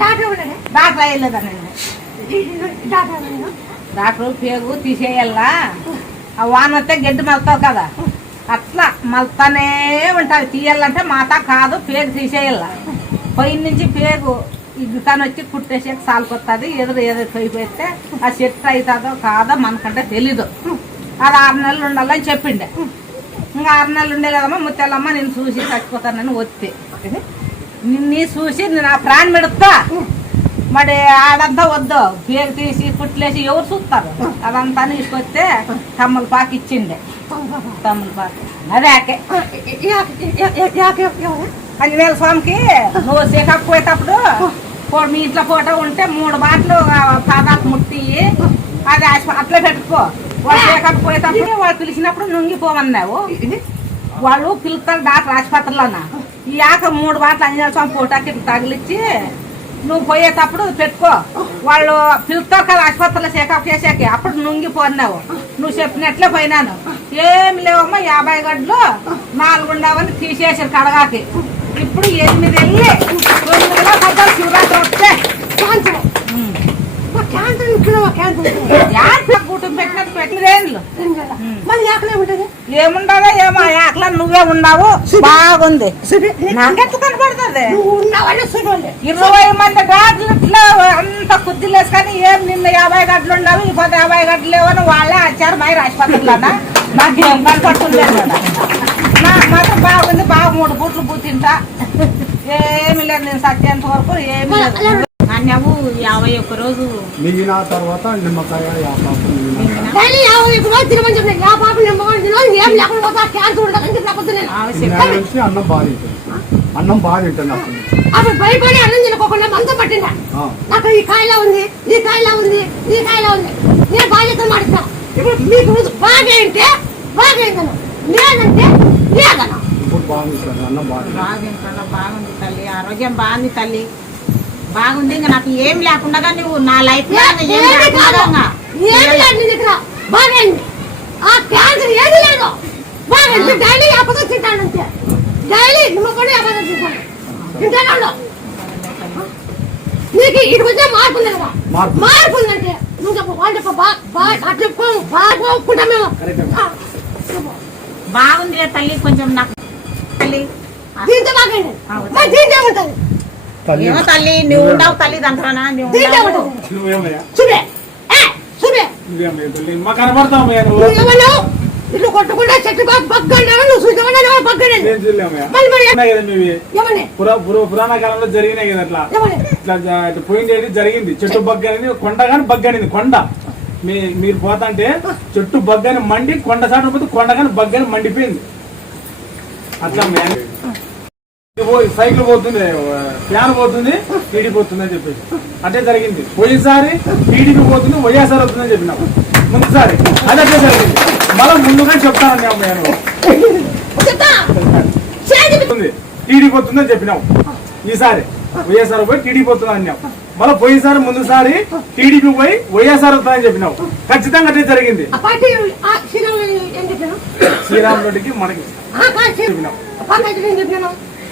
Doctor doctor doctor పేగు తీసేయాలా ఆ వాన వస్తే గడ్డి మలుతావు కదా. అట్లా మలుతానే ఉంటుంది తీయాలంటే మాత కాదు పేగు తీసేయాల. పైన నుంచి పేగు ఇగుతాను వచ్చి కుట్టేసేకి సాలుకొస్తుంది ఎదురు ఎదురు పోయిపోతే ఆ చెట్టు అవుతుందో కాదో మనకంటే తెలీదు. అది ఆరు నెలలు ఉండాలని చెప్పిండే. ఇంకా ఆరు నెలలు ఉండే కదమ్మా ముత్యాలమ్మ నేను చూసి చచ్చిపోతానని వస్తే నిన్ను చూసి నేను ఆ ప్రాణం పెడుతా మరి ఆడంతా వద్దు పేరు తీసి కుట్లేసి ఎవరు చూస్తారు అదంతా తీసుకొస్తే తమ్ములపాకు ఇచ్చిండే తమ్ములపాకు అదేకే అంజనేయ స్వామికి నువ్వు శ్రీకాకు పోయేటప్పుడు మీ ఇంట్లో ఫోటో ఉంటే మూడు బాటలు పాదాకు ముట్టి అది అట్లే పెట్టుకో వాళ్ళు శ్రీకాకు పోయేటప్పుడు వాళ్ళు పిలిచినప్పుడు నుంగిపోమన్నావు వాళ్ళు పిలుస్తారు డాక్టర్ ఆసుపత్రిలోన ఈ ఆక మూడు బాటలు అంజనేయ స్వామి ఫోటోకి తగిలిచ్చి నువ్వు పోయేటప్పుడు పెట్టుకో. వాళ్ళు పిలుస్తారు కదా ఆసుపత్రిలో చెకప్ చేసాక. అప్పుడు నుంగిపోన్నావు. నువ్వు చెప్పినట్లే పోయినాను. ఏం లేవమ్మా యాభై గడ్లు నాలుగు ఉండవని తీసేసారు కడగాకి. ఇప్పుడు ఎనిమిది వెళ్ళి తొమ్మిదిలో పడ్డారు శివరాత్రి వస్తే క్యాన్సర్ ఉమ్. మా క్యాన్సర్ ఇప్పుడు మా క్యాన్సర్ యాత్ర కుటుంబం పెట్టినట్టు పెట్టిదేండ్లు మళ్ళీ ఆకలే ఉంటుంది? ఏముండదో ఏమో అట్లా నువ్వే ఉన్నావు. బాగుంది. నాకెట్లా కనపడుతుంది? ఇరవై మంది గాడ్లు ఇట్లా అంత కుద్దిలేసి కానీ ఏం నిన్న యాభై గడ్లు ఉండవు ఇప్పుడు యాభై గడ్లు లేవని వాళ్ళే వచ్చారు మా రాజపత్రులనా నాకేం నా మాత్రం బాగుంది బాగా మూడు బూట్లు బూతింటా ఏమి లేదు నేను సత్యంత వరకు ఏమి లేదు. యాభై ఒక్క రోజు. మిగిలిన తర్వాత నిమ్మకాయ అన్నం బాగా అన్నం బాగా అప్పుడు భయపడి అన్నం తినకోకుండా మంచం పట్టిందా? ఆ, నాకు ఈ కాయలా ఉంది ఈ కాయలా ఉంది ఈ కాయలా ఉంది. నేను బాధ్యత మాడిస్తా ఇప్పుడు మీకు రోజు బాగైంటే బాగైందను లేదంటే లేదను ఇప్పుడు బాగా తింటుంది అన్నం బాగా. బాగా ఇంట్లో బాగుంది తల్లి. ఆరోగ్యం బాగుంది తల్లి. బాగుంది ఇంకా నాకు ఏం లేకుండా నువ్వు నా లైఫ్లో ఏం ఏది కాదు. లేకుండా ఏది లేదు నీ దగ్గర బాగైంది. ఆ క్యాన్సర్ ఏది లేదు. బాగైంది. డైలీ అబద్ధం తింటాను అంతే డైలీ నిమ్మకొని అబద్ధం తింటాను తింటాను నీకు ఇటు వచ్చే మార్పు ఉంది కదా. మార్పు. మార్పు ఉందంటే నువ్వు చెప్పు వాళ్ళు చెప్పు బాగా బాగా అట్లా చెప్పుకో బాగా ఒప్పుకుంటాం మేము. బాగుంది తల్లి కొంచెం నాకు తల్లి దీంతో ఉంటుంది ఏమో తల్లి నువ్వు ఉండవు తల్లి దాంట్లోనా నువ్వు దీంతో ఉండవు. ఉంటుంది నువ్వేమయ్యా? చూడే ఏ చూడే నువ్వేమయ్యా తల్లి. మా కనబడతావయ్యా నువ్వు? నువ్వు ఏమన్నావు ఇల్లు కొట్టుకుంటే చెట్టు పురాణ కాలంలో జరిగినాయి కదా అట్లా. ఇట్లా పోయింది జరిగింది. చెట్టు బగ్గనింది కొండ కానీ బగ్గనింది కొండ. మీ మీరు పోతాంటే చెట్టు బగ్గని మండి కొండ చాటు పోతే కొండ కానీ బగ్గని మండిపోయింది. అట్లా మే- ఇది పో- సైకిల్ పోతుంది ఫ్యాన్ పోతుంది టీడీ పోతుంది అని చెప్పేసి. అట్టే జరిగింది. పోయినసారి టీడీపీ పోతుంది వైఎస్ఆర్ వస్తుందని చెప్పినాం. ముందుసారి అది అట్లే జరిగింది. మళ్ళీ ముందుగా చెప్తానని నేను. టీడీ పోతుందని చెప్పినాం. ఈసారి వైఎస్ఆర్ పోయి టీడీ పోతుంది అన్నాం. మళ్ళీ పోయినసారి ముందుసారి టీడీపీ పోయి వైఎస్ఆర్ వస్తుందని చెప్పినాం. ఖచ్చితంగా అట్లే జరిగింది. శ్రీరామ్ రెడ్డికి మనకి చెప్పినాం.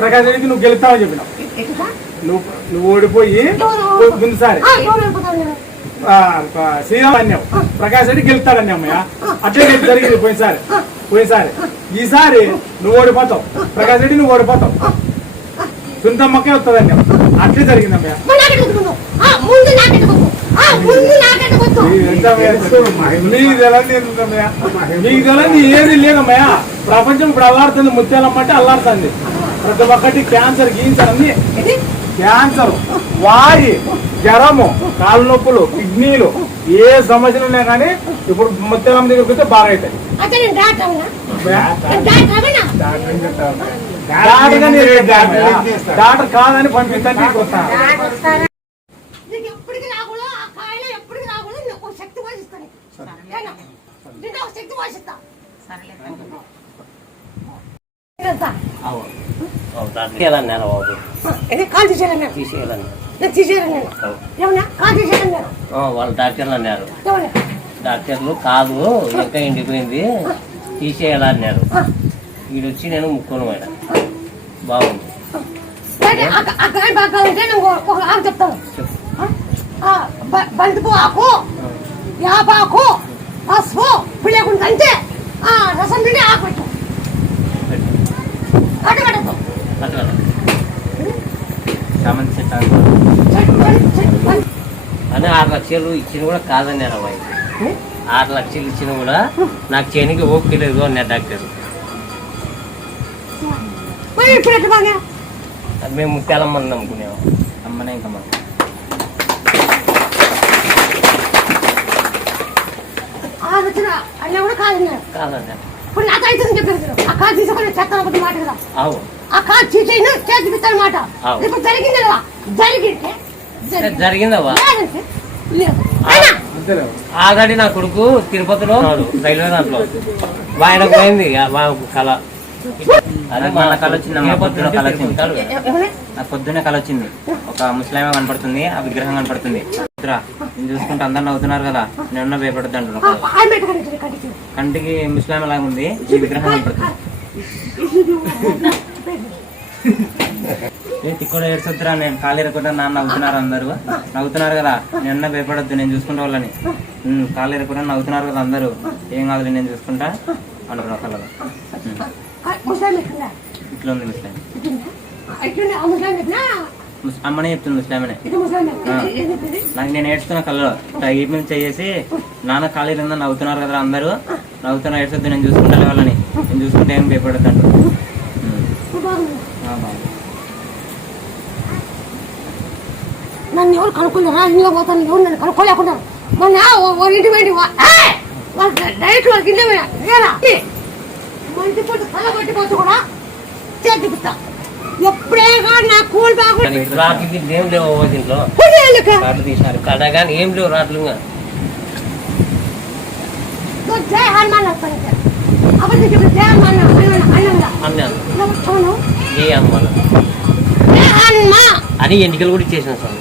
ప్రకాష్ రెడ్డికి నువ్వు గెలుస్తావని చెప్పినాం ఎట్లా? నువ్వు నువ్వు ఓడిపోయి? ముందుసారి శ్రీరామ్ అన్నావు. ప్రకాష్ రెడ్డి గెలుస్తాడని అమ్మయ్య. అట్లే నీకు జరిగింది పోయినసారి పోయినసారి ఈసారి నువ్వు ఓడిపోతావు. ప్రకాష్ రెడ్డి నువ్వు ఓడిపోతావు. సుంతమ్మకే వస్తుంది అన్నావు. అట్లే జరిగింది అమ్మయ్య? మీకు తెలంది ఏది లేదమ్మయ్య ప్రపంచం ఇప్పుడు అల్లాడుతుంది ముత్యాలమ్మ అంటే అల్లాడుతుంది. ప్రతి ఒక్కటి క్యాన్సర్ గీన్సర్ అన్ని? క్యాన్సర్ వాయి జ్వరము కాళ్ళ నొప్పులు కిడ్నీలు ఏ సమస్యలు ఉన్నా కానీ ఇప్పుడు ముత్యాలమ్మ దగ్గరికి వస్తే బాగా అవుతాయి. డాక్టర్ కాదని పంపిస్తాను వస్తాను శక్తి పోషిస్తా. నేను బాబు. కాల్ నేను. ఏమన్నా? కాల్. వాళ్ళు డాక్టర్లు అన్నారు? డాక్టర్లు కాదు ఇంకా ఎండిపోయింది తీసేయాలన్నారు వీడు వచ్చి నేను ముక్కును మేడం. బాగుంది. చెప్తాను. బంతిపూ ఆకు యాపాకు పసుపు పులియకుండా అంతే. ఆ రసం పిండి ఆకు పెట్టు. అట్లా చామంతి చెట్టు. అని ఆరు లక్షలు ఇచ్చిన కూడా కాదన్నారు అమ్మాయి ఆరు లక్షలు ఇచ్చిన కూడా నాకు చేయనికి ఓపిక లేదు అన్నారు డాక్టర్. అది మేము ముత్యాలమ్మని నమ్ముకునేవాం అమ్మనే ఇంకా కూడా కాదన్నారు. కాదండి ఇప్పుడు నాతో అయితే చెప్పారు ఆ కాదు తీసుకొని చెత్త కొద్ది మాట కదా. ఆ చేతి మాట అవు. ఇప్పుడు జరిగింది కదా జరిగింటే జరిగింది. జరిగిందవ్వా ఆల్రెడీ నా కొడుకు తిరుపతిలో రైల్వే దాంట్లో ఆయనకు పోయింది కళ అదే నాకు మొన్న కళ వచ్చిందమ్మా, తిరుపతి పొద్దున కళ వచ్చింది. నాకు పొద్దున్నే కళ వచ్చింది ఒక ముస్లిం కనపడుతుంది ఆ విగ్రహం కనపడుతుంది నేను చూసుకుంటే అందరు నవ్వుతున్నారు కదా నేను భయపడద్దు ఆయన కడిచి కంటికి ముస్లిం లాగా ఉంది ఈ విగ్రహం కనపడుతుంది ఏ తిక్కడ ఏడ్చొద్దురా నేను కాలు ఎరకుండా నాన్న నవ్వుతున్నారు అందరూ. నవ్వుతున్నారు కదా నిన్న భయపడొద్దు నేను చూసుకుంటా వాళ్ళని. కాలు ఎరకుండా నవ్వుతున్నారు కదా అందరూ. ఏం కాదు నేను చూసుకుంటా ముసలాం పెట్టినా ఇట్లా ఉంది ముస్లిం అమ్మనే చెప్తుంది ముస్లిమనే నాకు నేను ఏడ్చుకున్న కళ్ళలో. టైపింగ్ చేసి నాన్న ఖాళీ కింద నవ్వుతున్నారు కదా అందరూ. నవ్వుతున్నా ఏడ్చొద్దు నేను చూసుకుంటా వాళ్ళని. నేను చూసుకుంటే ఏం భయపడద్దు అంటారు ఉమ్. ఇప్పుడు బాగుంది ఆ, బాగుంది. నన్ను ఎవరు కనుక్కున్నారా? ఇంట్లో పోతాను ఎవరు నన్ను కనుక్కోలేకున్నారు మొన్న ఓ ఇంటి వాళ్ళు డైరెక్ట్ వాళ్ళకి పోయినా. లేరా మంచి పూట తల పట్టిపోతూ కూడా చేతిపిస్తా ఎప్పుడే కానీ నా కూల్ బాగు. కానీ రాత్రి ఏం లేవు దీంట్లో? కార్డు తీసినారు. కానీ ఏం లేవు ఇంకా. జయ హనుమాన్ చెప్పి జయ హనుమాన్ అన్నాను ఏ అమ్మ జయ హనుమా అని ఎన్నికలు కూడా ఇచ్చేసిన సార్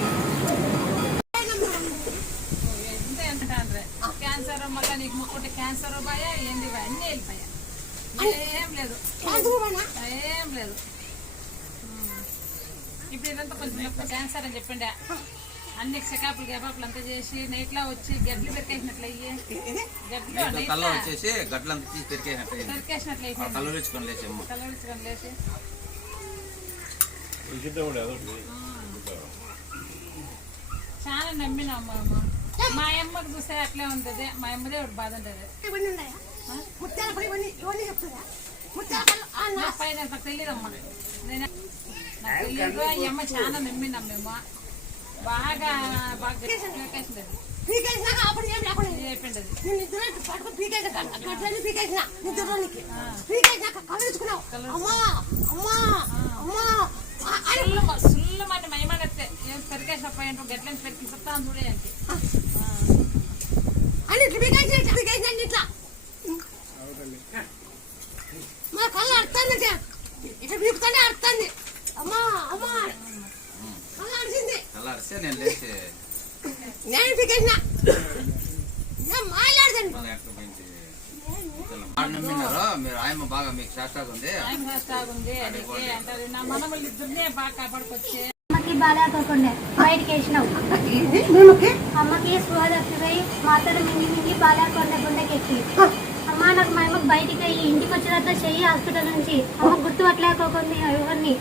క్యాన్సర్ మళ్ళీ నీకు ముక్కుంటే క్యాన్సర్ భయ ఏంది భయ అన్నీ వెళ్ళిపోయా ఏం లేదు ఏం లేదు. ఇప్పుడు ఇదంతా కొంచెం క్యాన్సర్ అని చెప్పిండే. అన్ని చెకాపులు గెబాపులు అంతా చేసి నైట్లో వచ్చి గడ్లు పెరికేసినట్లు అయ్యి. గడ్లు కళ్ళ వచ్చేసి గడ్లంతా తీసి పెరికేసినట్టు అయింది. పెరికేసినట్లు కళ్ళు తెచ్చుకొని లేచి చాలా నమ్మినా మా అమ్మ. మా అమ్మకు చూస్తే అట్లే ఉంటుంది. మా అమ్మదే ఒకటి బాధ ఉంటుంది. నా పైన నాకు తెలియదమ్మా నాకు తెలియదు ఈ అమ్మ చాలా నమ్మినాం మేము బాగా బాగా పీకేసినాక అప్పుడు ఏం లేకుండా ఇది నేను నిద్ర పట్టుకుని పీకేసా గట్లని పీకేసిన నిద్రలోనికి పీకేసినాక అమ్మా అమ్మా అమ్మా ఆ, మయమగత్తే ఏం పెరికేసిన పోయింటు గట్లని పెరికి చూడే అంటే అని ఇట్లా పీకేసిన పీకేసిన ఇట్లా మా కళ్ళు అర్థంది ఇట్లా పీకుతానే అర్థంది అమ్మా అమ్మా కళ్ళు అరిచింది కళ్ళ అరిస్తే నేను లేచి నేను పీకేసిన ఏం మాట్లాడదండి బాగా ఎక్కడ పోయింది ఆడ నమ్మినారు మీరు ఆయమ్మ బాగా మీకు శాస్త్రాలు ఉంది టైం వేస్ట్ ఆగుంది అడిగి అంటారు నా మనమల్ని ఇద్దరినే బాగా కాపాడుకొచ్చే అమ్మకి బాలేకోకుండా బయటికి వేసినావు మేమకి? అమ్మకి స్పృహ తప్పిపోయి మాతను మింగి మింగి అమ్మ నాకు మా అమ్మకి బయటికి అయ్యి ఇంటికి చెయ్యి హాస్పిటల్ నుంచి. అమ్మ గుర్తుపట్టలేకోకుంది ఎవరిని.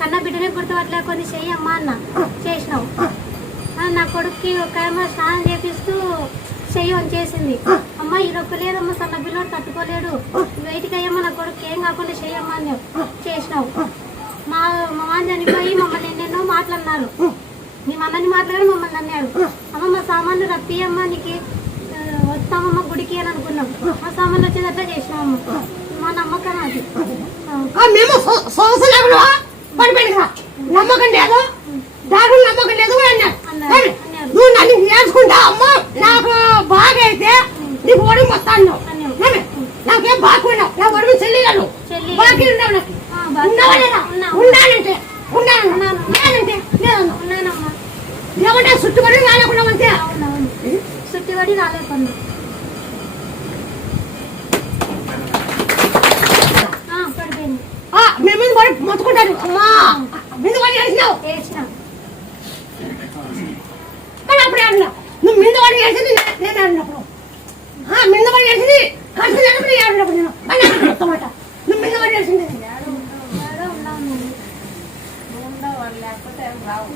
కన్న బిడ్డనే గుర్తుపట్టలేకుంది చెయ్యి అమ్మ అన్న. చేసినావు ఆ, నా కొడుక్కి ఒక ఆమె స్నానం చేపిస్తూ చెయ్యి చేసింది అమ్మ ఈ రొక్క లేదమ్మ సన్న పిల్లడు తట్టుకోలేడు. బయటికి అయ్యమ్మ నా కొడుకు ఏం కాకుండా చెయ్యమ్మ అని చేసినావు. మా మా మామ చనిపోయి మమ్మల్ని ఎన్నెన్నో మాట్లాడినారు మేము అన్నని మాట్లాడి మమ్మల్ని అన్నాడు అమ్మ మా సామాన్లు రప్పియమ్మ నీకు వస్తామమ్మ గుడికి అని అనుకున్నాం. మా సామాన్లు వచ్చేటట్లా చేసినామమ్మ మా నమ్మకం అది. మేము నమ్మకం లేదు. నమ్మకం అన్నారు. అన్నారు, అన్నారు. నువ్వు నన్ను నేర్చుకుంటా అమ్మ? నాకు బాగా అయితే నీకు ఒడిమి వస్తాను అన్నారు. సరే, నాకేం బాగున్నావు నా ఒడిమి చెల్లిగాను చెల్లి. బాకీ ఉన్నావు నాకు. ఉన్నావా లేదా? ఉన్నా. ఉన్నానంటే ఉన్నాను ఏమంటే చుట్టుపడి రాలేకుండా అంతే చుట్టుబడి రాలేకున్నా మీ మీద పడి మొత్తుకుంటారు. అమ్మా! మీద పడి వేసినావు అప్పుడే అన్నా నువ్వు మింద పడి వేసింది నే- నేనే అన్నప్పుడు. ఆ, మింద పడి కలిసి నేను మొత్తమాట నువ్వు పడి లేకపోతే రావు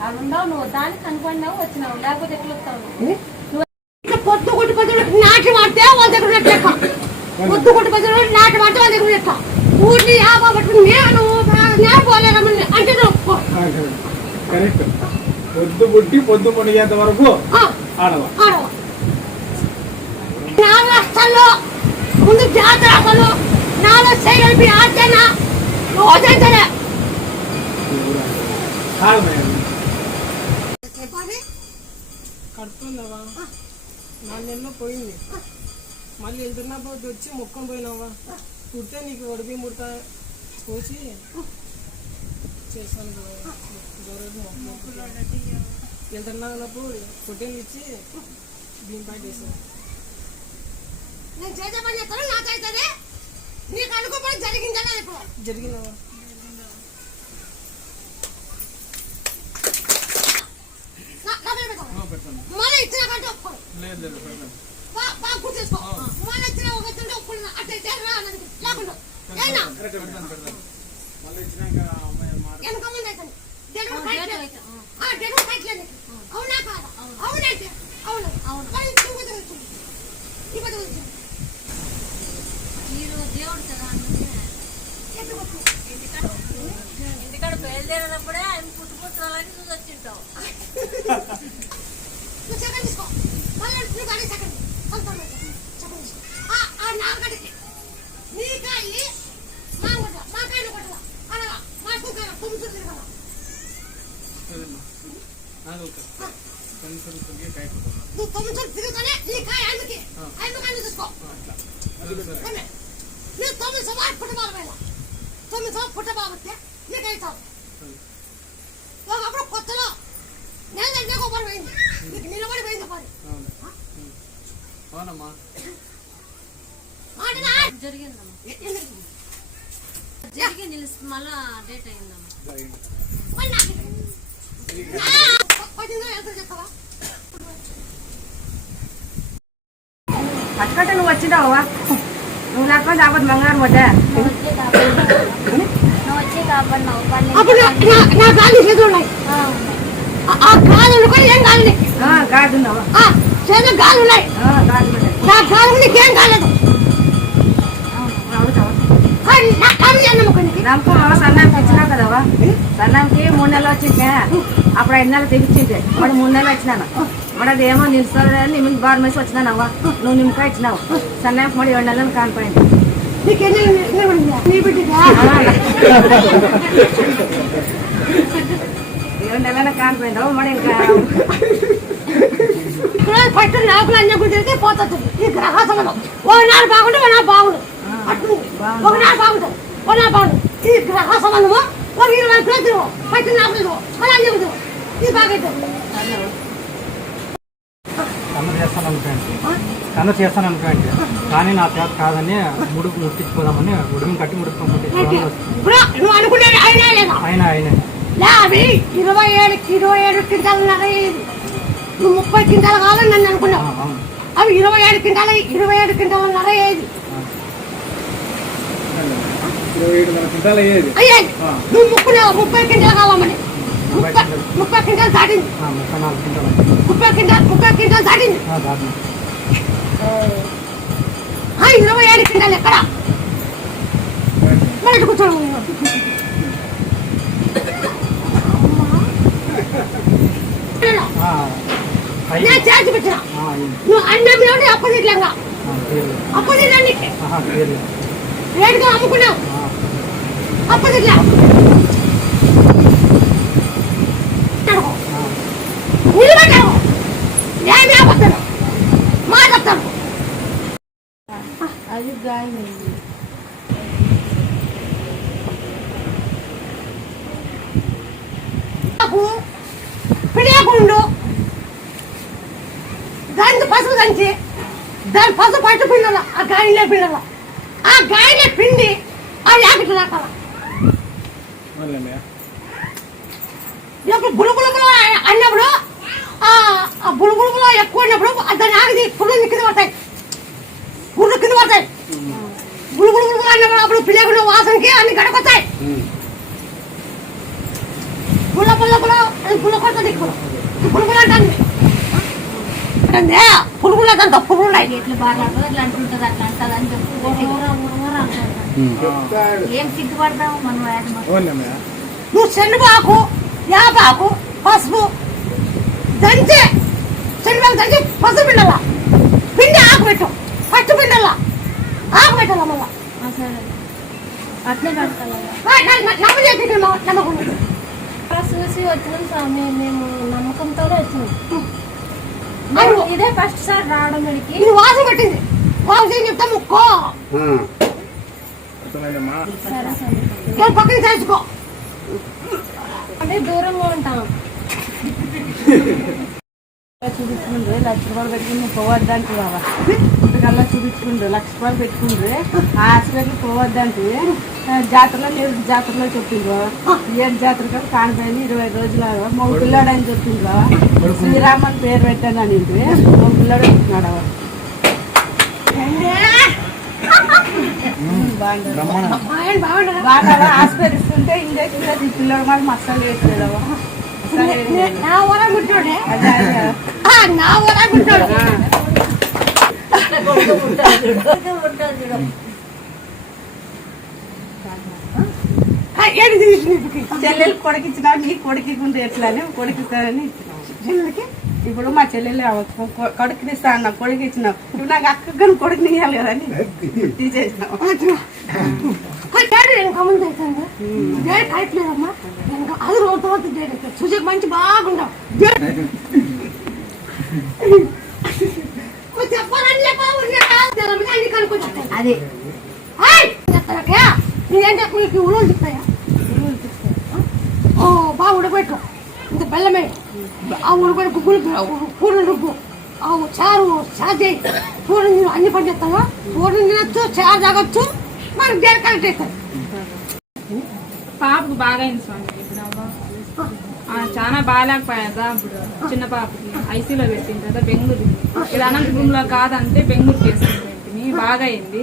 వాళ్ళు ఉండవు నువ్వు దానికి అనుకున్నావు వచ్చినావు లేకపోతే ఎట్లా వస్తావు పొద్దు కొట్టి పొద్దు నాటి మాడితే వాళ్ళ దగ్గర లెక్క. పొద్దు కొట్టి పొద్దు నాటి మాడితే వాళ్ళ దగ్గర లెక్క. ఊరిని యాభై పట్టుకుని నేను నేను పోలేదమ్మని అంటే. కరెక్ట్. పొద్దు పుట్టి పొద్దు మునిగేంత వరకు ఆడవ? ఆడవ. నాలుగు రాష్ట్రాల్లో ముందు జాతర అసలు నాలుగు చేయగలిపి ఆచరణ రోజైతేనే. కాదు నాలుగు పోయింది. మళ్ళీ వెళ్తున్నప్పుడు వచ్చి మొక్కం పోయినావా? పుడితే నీకు ఒడిపి ముడత పోసి చేశాను వెళ్తున్నా వెళ్తున్నప్పుడు పొట్టేలు ఇచ్చి బియ్యం ప్యాక్ నేను చేసే పని చేస్తాను? నాకైతేనే? నీకు అనుకోపడి జరిగిందనే ఇప్పుడు. మళ్ళీ ఇచ్చిన కంటే ఒప్పుకోడు బా- బాగా గుర్తేసుకో మళ్ళీ ఇచ్చిన ఒక ఒప్పుకున్నా. రా అన్నది. లేకుండా. ఏనా? మళ్ళీ ఇచ్చినాక అమ్మాయి మాట వెనక ముందు అవుతుంది డెలివరీ కరెక్ట్ లేదు. ఆ, డెలివరీ కరెక్ట్ లేదు. అవునా కాదా అవునంటే అవును అవును మరి ఇంకో కొద్దిగా వచ్చింది. ఈ కొద్దిగా వచ్చింది. ఎందుకు వచ్చింది? ఇంటికాడ బయలుదేరినప్పుడే ఆయన పుట్టుపుత్రాలని చూసి వచ్చింటావు నువ్వు సెకండ్ తీసుకో మళ్ళీ నువ్వు కానీ సెకండ్ కలుతాను సెకండ్ తీసుకో ఆ, ఆ నాలుగడికి నీకాయి మాంగొట్ట మాకాయలు కొట్టదా అనగా మా కుక్క తొమ్మిది తిరగదా నువ్వు తొమ్మిది తిరుగుతానే నీ కాయ అందుకే అందుకని చూసుకో ఏమే? నువ్వు పుట్టబాబు వేళ తొమ్మిది సవాలు పుట్టబాబు నీకు అవుతావు ఒకప్పుడు కొత్తలో నేను నీకు ఒకరు పోయింది నీకు నిలబడి పోయింది పని అవునమ్మా మాటనా జరిగిందమ్మా ఎందుకు? జరిగి నిలిచి మళ్ళా డేట్ అయిందమ్మా మళ్ళీ నాకు ఆ, పదిహేను వేలు ఎంత చెప్తావా పట్టుకుంటే నువ్వు వచ్చినావా నువ్వు లేకపోతే ఆపద కాపాడినావు పని అప్పుడు నా- కాళ్ళు చేతులు ఆ- కాళ్ళు కూడా ఏం ఆ చేతులు కాళ్ళు ఉన్నాయి. నా కాళ్ళు కాలేదు కాళ్ళు ఏం నీకు? నమ్మకం సన్నానికి వచ్చినావు కదవా సన్నానికి మూడు నెలలు వచ్చిందే. అప్పుడు ఐదు నెలలు తెగించింది మూడు నెలలు వచ్చినాను. నెలలు కానిపోయింది. నీకెన్ని నిలబడింది? నీ బిడ్డదా? ఏడు నెలలు కానిపోయింది. మరి ఇంకా? ఇక్కడ పట్టు లోపల అన్ని కుదిరితే పోతుంది. ఈ గ్రహ సంబంధం ఒకనాడు బాగుంటే ఒకనాడు బాగుండు. అట్లుంది ఒకనాడు బాగుంటుంది ఒకనాడు బాగుండు. ఈ గ్రహ సంబంధము ఒక ఇరవై కిలో తిరుగు. పట్టు నాకు తిరుగు. మళ్ళీ అన్ని ఇది బాగా కన్ను చేస్తాను కన్ను చేస్తాను అనుకోండి. కానీ నా చేత కాదని ముడుకు ముట్టించుకోదామని ఉడుకుని కట్టి లేదా? ఆయన ఆయన. ఇరవై ఏడు ఇరవై ఏడు క్వింటాలు నగ నువ్వు ముప్పై క్వింటాలు కావాలని నన్ను అనుకున్నావు. అవి ఇరవై ఏడు క్వింటాలు ఇరవై ఏడు క్వింటాలు నగ ఏది? నువ్వు ముక్కున్నావు ముప్పై క్వింటాలు కావాలని. ముప్పై ముప్పై క్వింటాలు. దాటింది. ముప్పై క్వింటాలు. ముప్పై క్వింటాల్ దాటింది. ఇరవై ఏడు క్వింటాల్ ఎక్కడ బయట అయ్యి. నేను చేసి పెట్టిన. నువ్వు అన్నం అప్పదిట్లంగా ఆ, తీయలేదు. అప్పదిట్లనికి ఆహా, తీయలేదు. రేటుగా అమ్ముకున్నావు. నిలబడ్డావు ఏమి ఆపత్తాను మాట వస్తాను గాయమైంది నాకు పిడియకుండు దానికి పసుపు దంచి దాని పసుపు పట్టు పిండాల ఆ గాయలే పిండాల. ఆ గాయలే పిండి ఆ యాకెట్ రాకాల. ఇప్పుడు బులుబులుబులు అన్నప్పుడు ఆ బులుబులుబులు ఎక్కువ ఉన్నప్పుడు దాన్ని ఆగి పుల్లు కింద పడతాయి. పుల్లు కింద పడతాయి. బులుబులుబులు అన్నప్పుడు అప్పుడు పిల్లకున్న వాసనకి అన్ని గడకొస్తాయి పుల్ల పుల్ల పుల్ల అది పుల్ల కొడుతుంది ఇప్పుడు పులుపులు అంటుంది అంటే పులుపులు అంత పులుపులు ఉన్నాయి ఎట్లా బాగా అట్లా అంటుంటది అట్లా అంటది అని చెప్పి ఊర ఊర ఊర అంటారు ఏం సిగ్గుపడతాము మనం వేదమ అవునమ్మా నువ్వు శనగపాకు యాపాకు పసుపు దంచి శనగపాకు దంచి పసుపు పిండాల పిండి ఆకు పెట్టు పచ్చి పిండాల ఆకు పెట్టాల మళ్ళా సరే అట్లే చేసి నమ్మకం. చూసి వచ్చినాం స్వామి మేము నమ్మకంతోనే వచ్చినాం. ఇదే ఫస్ట్ సార్ రావడం ఇక్కడికి. ఇది వాసన పెట్టింది. వాసన చెప్తా ముక్కో సరే సరే. పక్కన చేసుకో అంటే దూరంగా ఉంటాం. చూపించుకుండ్రు లక్ష రూపాయలు పెట్టుకుని పోవద్దంటే బాబా ఇంతకల్లా చూపించుకుండ్రు లక్ష రూపాయలు పెట్టుకుండ్రు హాస్పిటల్ పోవద్దంటే జాతరలో లేదు జాతరలో చెప్పిండ్రు. ఏడు జాతర కదా కానిపోయింది ఇరవై రోజులు మగ పిల్లాడు అని చెప్పిండ్రు. శ్రీరామన్ పేరు పెట్టాను అని మగ పిల్లాడు చెప్తున్నాడు బాగా ఆస్పరిస్తుంటే ఇంజక్షన్ వేసి ఈ పిల్లాడు మాకు మసాలా వేయట్లేదు. నా గుట్టోడు ఆ, ఏంటి తీసుకుని ఇప్పుడు చెల్లెలు కొడుకిచ్చినా నీ కొడుకుంటే ఎట్లా అని కొడుకిస్తానని చెల్లెలకి ఇప్పుడు మా చెల్లెలు కొడుకుని ఇస్తా అన్న కొడుకు ఇచ్చినావు. ఇప్పుడు నాకు అక్కగా కొడుకుని ఇవ్వాలి కదా అని తీసేసినావు డాడీ నేను కమెంట్ అవుతాను డాడీ కాయట్లేదమ్మా నేను అది రోజు మంచి బాగుండవు చెప్పాలని చెప్పా అన్ని కనుక్కొని అది. చెప్తారా నీకేంటే నీకు ఉలువలు చెప్తాయా ఓ బాగా ఉడకబెట్టు. ఇంత బెల్లమే. ఆ ఉడకబెట్టి గుగ్గులు కూరలు రుబ్బు. ఆ చారు చారు చేయి. కూర నీళ్ళు అన్ని పని చేస్తావా? కూర తినచ్చు చారు తాగొచ్చు. మనకి దేని కరెక్ట్ అవుతుంది పాపకు బాగా అయింది స్వామి. చాలా బాగాలేకపోయాదా ఇప్పుడు చిన్న పాపకి. ఐసీలో పెట్టింది కదా బెంగళూరు ఇది అనంతపురంలో కాదంటే బెంగళూరు తీసుకుని బాగా అయింది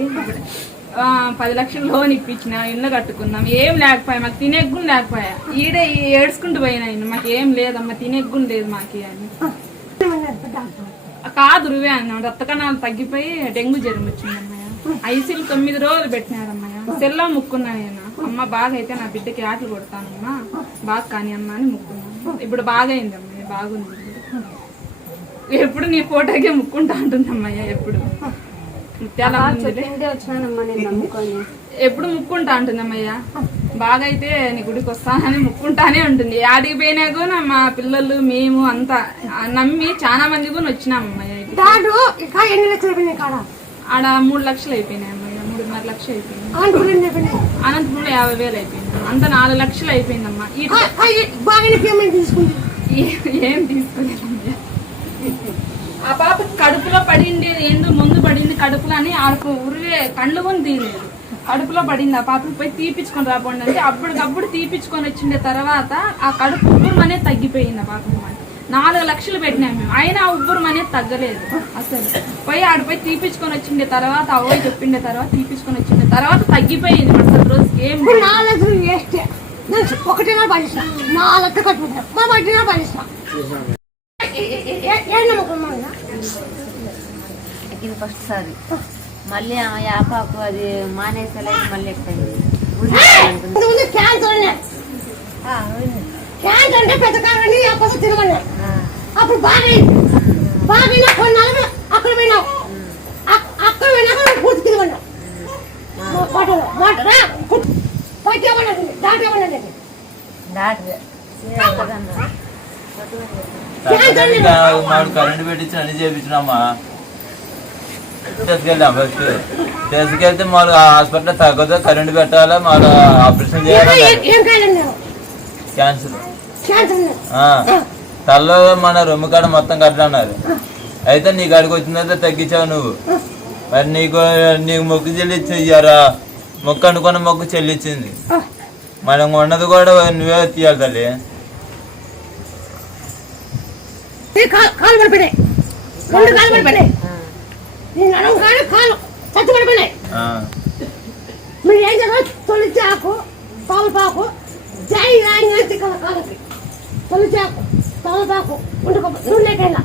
పది లక్షలు లోన్ ఇప్పించిన ఇల్లు కట్టుకున్నాం. ఏం లేకపోయా? మాకు తినేగ్గు లేకపోయా? ఈడే ఏడ్చుకుంటూ పోయినా మాకు ఏం లేదమ్మా తినేగ్గు లేదు మాకి అని. కాదు రువే అన్నాడు. రక్త కణాలు తగ్గిపోయి డెంగ్యూ జ్వరం వచ్చిందమ్మా ఐసీలు తొమ్మిది రోజులు పెట్టినారమ్మా. సెల్లో ముక్కున్నా నేను. అమ్మ బాగా అయితే నా బిడ్డకి ఆటలు కొడతానమ్మా బాగా కానీ అమ్మ అని ముక్కున్నాను ఇప్పుడు బాగా అయింది అమ్మయ్య బాగుంది. ఎప్పుడు నీ ఫోటోకే ముక్కుంటా ఎప్పుడు. వచ్చినానమ్మా నేను నమ్ముకొని. ఎప్పుడు ముక్కుంటా ఉంటుందమ్మయ్య బాగా అయితే నీ గుడికి వస్తానని ముక్కుంటానే ఉంటుంది. ఆడికి పోయినా కూడా మా పిల్లలు మేము అంతా నమ్మి చాలా మంది కూడా కాడ? ఆడ మూడు లక్షలు అయిపోయినాయి అమ్మయ్య లక్షలు అయిపోయింది. అనంతపురంలో యాభై వేలు అయిపోయింది. అంత నాలుగు లక్షలు అయిపోయిందమ్మా. బాగానే పేమెంట్ తీసుకుంది. ఏ- తీసుకోలేదమ్మయ్య ఆ పాప కడుపులో పడింది ఏందో ముందు పడింది కడుపులో అని ఆడకు ఉరివే కళ్ళు కొని తీయలేదు. కడుపులో పడింది ఆ పాపకి పోయి తీపిచ్చుకొని రాపోండి అంటే అప్పటికప్పుడు తీపిచ్చుకొని వచ్చిండే తర్వాత ఆ కడుపు అనేది తగ్గిపోయింది ఆ మాట. నాలుగు లక్షలు పెట్టినాం మేము. అయినా ఉబ్బరం అనేది తగ్గలేదు. అసలు పోయి ఆడిపోయి తీపిచ్చుకొని వచ్చిండే తర్వాత అవ్వయి చెప్పిండే తర్వాత తీపిచ్చుకొని వచ్చిండే తర్వాత తగ్గిపోయింది మరుసటి రోజుకి ఏం పడిస్తా నాలుగు కట్టుకుంటా. మా పడిస్తా? ఇది ఫస్ట్ సారి. మళ్ళీ ఆ యాపాకు అది మానేసలేదు మళ్ళీ ఎక్కువ ఇంతకుముందు క్యాన్సర్ అంటే పెద్ద కారణి అప్పసం తినమన్నా అప్పుడు బాగా అయింది. బాగా అయినా కొన్నాళ్ళు అక్కడ పోయినావు. అక్- అక్కడ పోయినాక నువ్వు పూర్తి తినమన్నా మాటలు మాటరా పైకి ఏమన్నది దాంట్లో ఏమన్నది మాకు కరెంట్ పెట్టించి అన్ని చేయించినామా తీసుకెళ్ళాం ఫస్ట్ తీసుకెళ్తే మాకు హాస్పిటల్ తగ్గదు కరెంట్ పెట్టాలా మాకు ఆపరేషన్ చేయాలి క్యాన్సర్ తలలో మన రొమ్ము కాడ మొత్తం కట్టన్నారు అయితే నీ కాడికి వచ్చిందంటే తగ్గించావు నువ్వు. మరి నీకు నీకు మొక్కు చెల్లించి ఇయ్యారా? మొక్కు అనుకున్న మొక్కు చెల్లించింది మనం ఉన్నది కూడా నువ్వే తీయాలి తల్లి. ఈ కాలు కాలు పడిపోయినాయి. రెండు కాలు పడిపోయినాయి. నీ నడుము కాలు కాలు చచ్చి పడిపోయినాయి. ఆ, మీరు ఏం చేస్తారు తొలిచి ఆకు తోలపాకు జై కల కాలకి తొలిచి ఆకు తోలపాకు ఉండుకో నూనెకైనా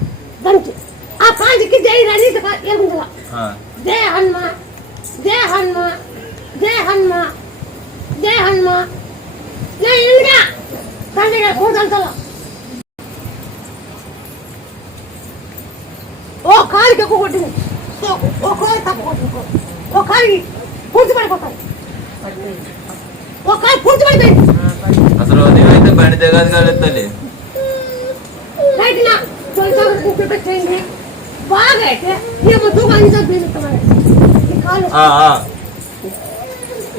దంచి ఆ కాంతికి జై రాణి ఎరుగుందల ఆ. జయ హనుమ జయ హనుమ జయ హనుమ జయ హనుమ. జయ ఇంద్ర తండ్రి గారు కూర్చంతలో ఓ కాలికి ఎక్కువ కొట్టింది. ఓ- ఓ కాలు తప్పు కొట్టింది. ఓ కాలికి పూర్తి పడిపోతాయి. ఓ కాలు పూర్తి పడిపోయింది. అసలు బండి దిగదు కాలేదు తల్లి.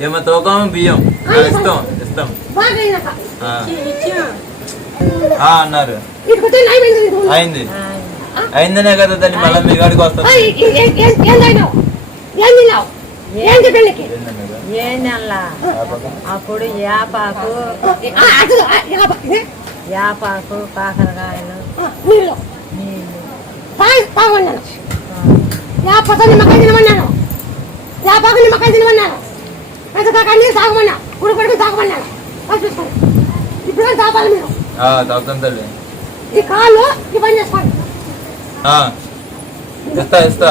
ఏమో తూకం బియ్యం. ఇస్తాం ఇస్తాం. అన్నారు. అయింది అయిందనే కదా తల్లి మళ్ళీ మీ గాడికి వస్తాం. ఏం పెళ్ళికి? ఏందల్లా? అప్పుడు యాపాకు యాపాకు కాకరకాయలు. నీళ్ళు. పాగొన్నాను. యాపతో నిమ్మకాయ తినమన్నాను. యాపాకు నిమ్మకాయ తినమన్నాను. పెద్దకాకాన్ని సాగమన్నా ఉడి పడుకు సాగమన్నాను చూసుకోండి. ఇప్పుడు తాపాలి మీరు? ఈ కాళ్ళు ఈ పని చేసుకోండి. ఇస్తా ఇస్తా.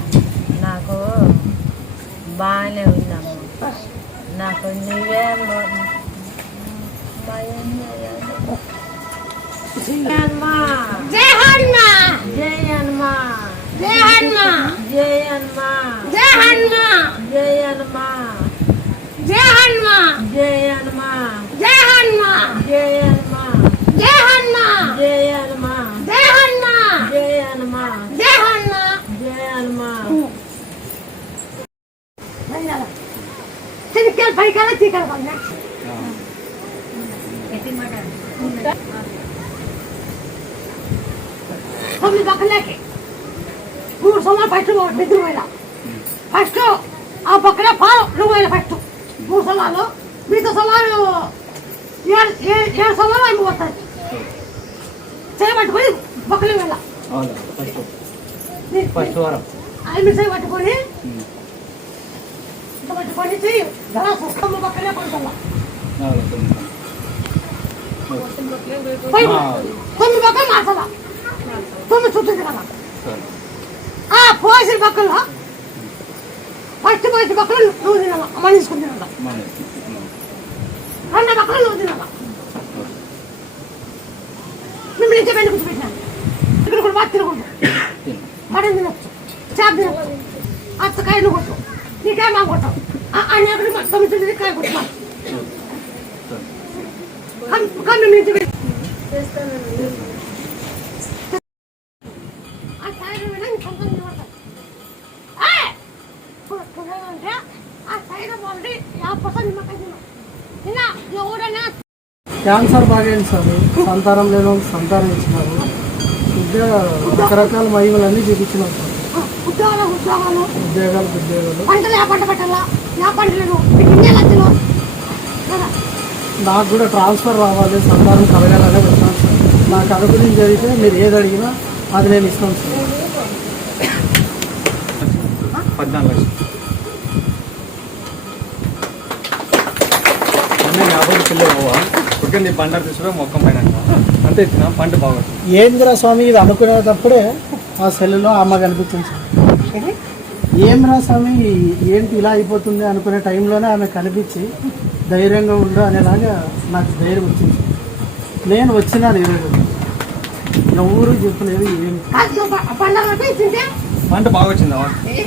నాకు బాగానే ఉందమ్మ నాకు నువ్వే మ- జయ హనుమా జై హనుమా జయ హనుమా జై హనుమా జయ హనుమా జై హనుమా జయ హనుమా జై హనుమా జయ హనుమా జై హనుమా జయ హనుమా జై హనుమా జయ హనుమా జై హనుమా జయ హనుమా జై హనుమా జయ హనుమా చెనిక్కాయలు పైకాల చీకలు కొన్నా తొమ్మిది పక్కలకి మూడు సొమ్మాలు ఫస్ట్ నిద్ర పోయినా ఫస్ట్ ఆ పక్కనే పాలు నువ్వు పోయినా ఫస్ట్ మూడు సొమ్మాలు మిగతా సొమ్మాలు ఏడు ఏడు ఏడు సొమ్మాలు అమ్మి పోతాయి చేయబట్టుకొని పక్కనే వెళ్ళా ఫస్ట్ వారం. అమ్మి చేయి పట్టుకొని ఇట్లా పట్టుకొని చెయ్యి గలాసు కొమ్మ పక్కనే పడుతున్నా పోయి తొమ్మిది పక్కన మార్చాలా తొమ్మిది చుట్టూ తిరగాల ఆ పోసిన పక్కన ఫస్ట్ పోసిన పక్కన నువ్వు తినాల అమ్మ తీసుకుని తినాల రెండో పక్కన నువ్వు తినాల మిమ్మల్ని ఇంటి బయట కూర్చోబెట్టినాను ఇక్కడ కూడా బాగా తినకూడదు మటన్ తినొచ్చు చేప తినొచ్చు అత్తకాయ నువ్వు కొట్టు నీకే మా కొట్టావు काय कुठे క్యాన్సర్ బాగైంది సార్. సంతానం లేని సంతానం ఇచ్చినారు. ఇంకా రకరకాల మహిమలన్నీ చూపించినాం సార్. ఉద్యోగాలు ఉద్యోగాలు. ఉద్యోగాలు ఉద్యోగాలు. పంటలు ఏ పంట పెట్టాలా? ఏ పంట లేదు. మీకు ఇన్నే లక్షలు నాకు కూడా ట్రాన్స్ఫర్ రావాలి సంతానం కలగాలనే వచ్చాను సార్. నాకు అనుగురించి జరిగితే మీరు ఏది అడిగినా అది నేను ఇస్తాను సార్. పద్నాలుగు లక్షలు. అన్నీ యాభై పిల్లలు పోవా ఓకే నీ మొక్కం పైన అంతే ఇచ్చిన పంట బాగుంటుంది ఏందిరా స్వామి ఇది అనుకునేటప్పుడే ఆ సెల్లులో అమ్మ కనిపించింది సార్ ఏంరా స్వామి ఏంటి ఇలా అయిపోతుంది అనుకునే టైంలోనే ఆమె కనిపించి ధైర్యంగా ఉండు అనేలాగా నాకు ధైర్యం వచ్చింది. నేను వచ్చినాను ఈరోజు ఎవరు చెప్పలేదు తింటే పంట బాగా వచ్చిందా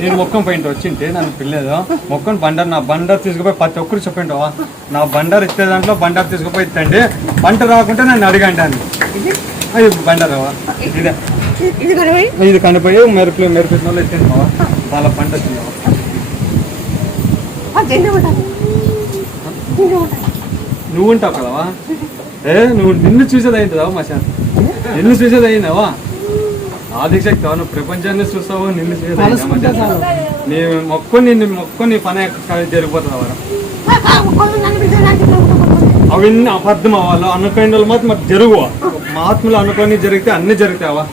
నేను మొక్కం పోయింటి వచ్చింటే నన్ను పిల్లేదు. మొక్కని బండారు నా బండారు తీసుకుపోయి ప్రతి ఒక్కరు చెప్పింటావా నా బండారు ఇచ్చే దాంట్లో బండారు తీసుకుపోయి ఇస్తండి పంట రాకుంటే నన్ను అడగండి అని. అది బండరావా ఇదే. ఇది కనిపోయి ఇది కనిపోయి మెరుపులు మెరుపు వాళ్ళు ఎత్తినావా చాలా పంట నువ్వు ఉంటావు కదవా ఏ నువ్వు నిన్ను చూసేది అయిందా మషా నిన్ను చూసేది అయినావా ఆదిశక్తి నువ్వు ప్రపంచాన్ని చూస్తావు నిన్ను చూసేది అయిందా తలుసుకుంటే మషా చాలు. నీ మొక్కుని నీ మొక్కుని పని జరిగిపోతుంది నన్ను కొడుకు అవన్నీ అబద్ధం అవ్వాలి అనుకోని వాళ్ళు మాత్రం మరి జరుగు మహాత్ములు అనుకొని జరిగితే అన్ని జరుగుతావా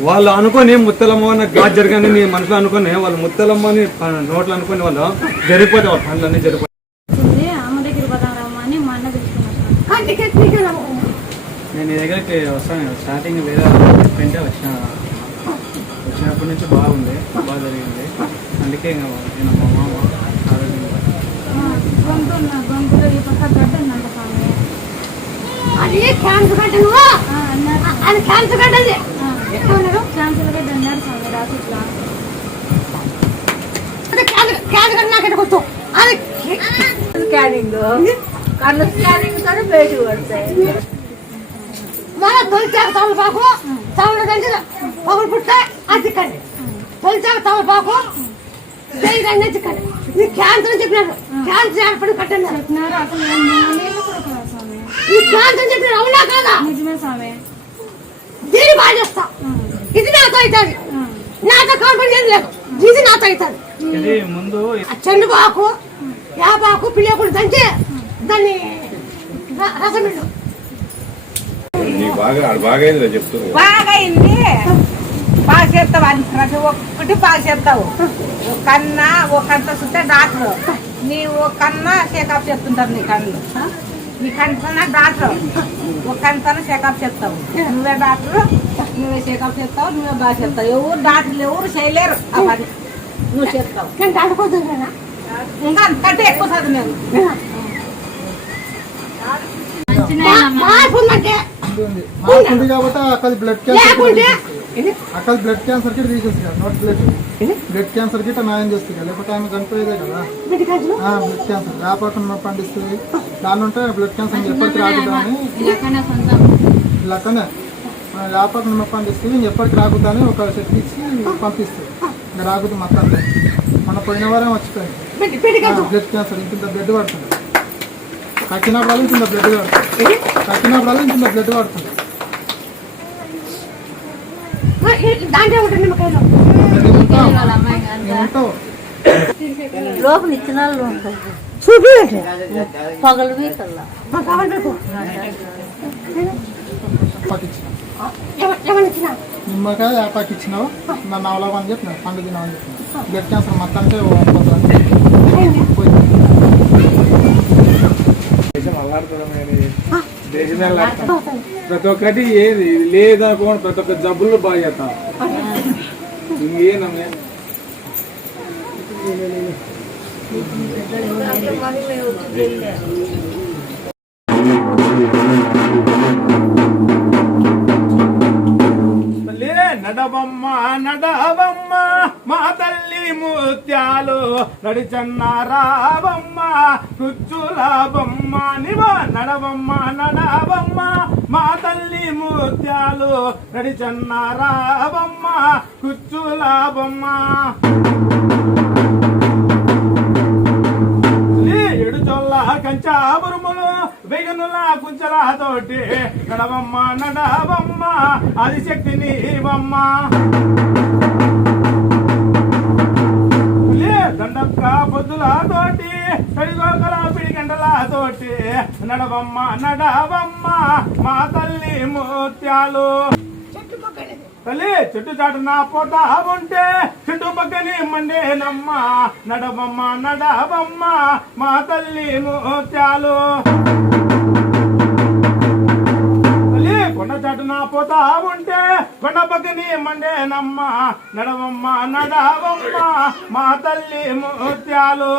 వాళ్ళు అనుకొని ముత్తలమ్మ నాకు గాజు జరగని నీ మనసులో అనుకొని వాళ్ళు ముత్తలమ్మని నోట్లు అనుకొని వాళ్ళు జరిగిపోతాయి వాళ్ళ పనులన్నీ జరిగిపోతాయి నేను నీ దగ్గరికి వస్తాను స్టార్టింగ్ వేరే ఫ్రెండే వచ్చిన వచ్చినప్పటి నుంచి బాగుంది బాగా జరిగింది. అందుకే ఇంకా నేను మా మామ అది క్యాన్సర్ క్యాన్సర్ గడ్డ అది ఏమన్నారు? క్యాన్సర్ అన్నారు కొట్టు అది స్కానింగ్ కళ్ళు స్కానింగ్ తోనే బయటకు పడతాయి మన తొలిచాక తమలపాకు తమల దగ్గర పగులు పుట్ట అది చిక్కండి తొలిచాక తమలపాకు చేయి రెండు ఇది క్యాన్సర్ అని చెప్పినారు క్యాన్సర్ ఏర్పడి కట్టండి ఈ క్యాన్సర్ చెప్పినారు అవునా కాదా నిజమే స్వామి దీన్ని బాగా చేస్తా. ఇది నాతో అవుతుంది. నాతో ఏం లేదు. ఇది నాతో అవుతుంది. ఇది ముందు ఆ చెండుబాకు యాపాకు పిల్లకుడు దంచి దాన్ని ర- రసం పిండు నీకు బాగా చేస్తావు? అది ప్రతి ఒక్కటి బాగా చేస్తావు. ఒక కన్నా ఒక కంట చూస్తే డాక్టర్. నీ ఒక కన్నా చెకప్ చెప్తుంటారు నీ కళ్ళు. నీ కంటన డాక్టర్. ఒక కంటన చెకప్ చెప్తావు నువ్వే డాక్టర్ నువ్వే చెకప్ చేస్తావు నువ్వే బాగా చేస్తావు. ఎవరు డాక్టర్లు ఎవరు చేయలేరు ఆ పని. నువ్వు చేస్తావు. నేను ఇంకా అంతకంటే ఎక్కువ ఉందంటే ఉంది. మార్పు ఉంది కాబట్టి అక్కడ బ్లడ్ క్యాన్సర్ అక్కడ బ్లడ్ క్యాన్సర్కి తీసేసి కదా నాట్ బ్లడ్ బ్లడ్ క్యాన్సర్కి న్యాయం చేస్తుంది కదా లేకపోతే ఆమె చనిపోయేదే కదా. Blood cancer? వ్యాపారం పండిస్తుంది దాని ఉంటే బ్లడ్ క్యాన్సర్ ఎప్పటికి రాకుదని ఇలాకనే సొంతం ఇలాకనే మన వ్యాపారం పండిస్తుంది ఎప్పటికి రాకుదని ఒక చెట్టు ఇచ్చి పంపిస్తుంది ఇంకా రాకుదు మొత్తం మన పోయిన వారం వచ్చిపోయింది. Blood cancer? ఇంత బ్లడ్ పడుతుంది కక్కినప్పుడల్లా ఇంత బ్లడ్ పడుతుంది కక్కినప్పుడల్లా ఇంత బ్లడ్ పడుతుంది దాంట్లో ఉంటుంది నిమ్మకాయలు? లోపల పగలు నిమ్మకాయ యాపాకి ఇచ్చినావు. నన్ను అవలవని చెప్పిన పండు తినవని చెప్పిన. బ్లడ్ క్యాన్సర్ మొత్తానికి అయిపోతుంది పోయింది. ప్రతి ఒక్కటి ఏది? ఇది లేదనుకోండి ప్రతి ఒక్క జబ్బులు బాగా చేస్తాం ఇంకేనమ్మే నడవమ్మ నడవమ్మ మా ముత్యాలు నడిచన్న రావమ్మ కుచ్చుల బొమ్మ నివ నడవమ్మ నడవమ్మ. మా తల్లి ముత్యాలు నడిచన్న రావమ్మ కుచ్చుల బొమ్మ. ఎడుచొల్ల కంచాబురుములు వెగనుల కుంచల తోటి నడవమ్మ నడవమ్మ. అది శక్తి నీవమ్మ. దండక్క పొద్దుల తోటి కడిగోకల పిడి గంటల తోటి నడవమ్మ నడవమ్మ మా తల్లి ముత్యాలు. తల్లి చెట్టు చాటున పోతా ఉంటే చెట్టు పక్కని మండేనమ్మ. నడవమ్మ నడవమ్మ మా తల్లి ముత్యాలు. కొండ చాటున పోతా ఉంటే కొండ పక్కని మండేనమ్మ నడవమ్మ నడవమ్మ మా తల్లి ముత్యాలు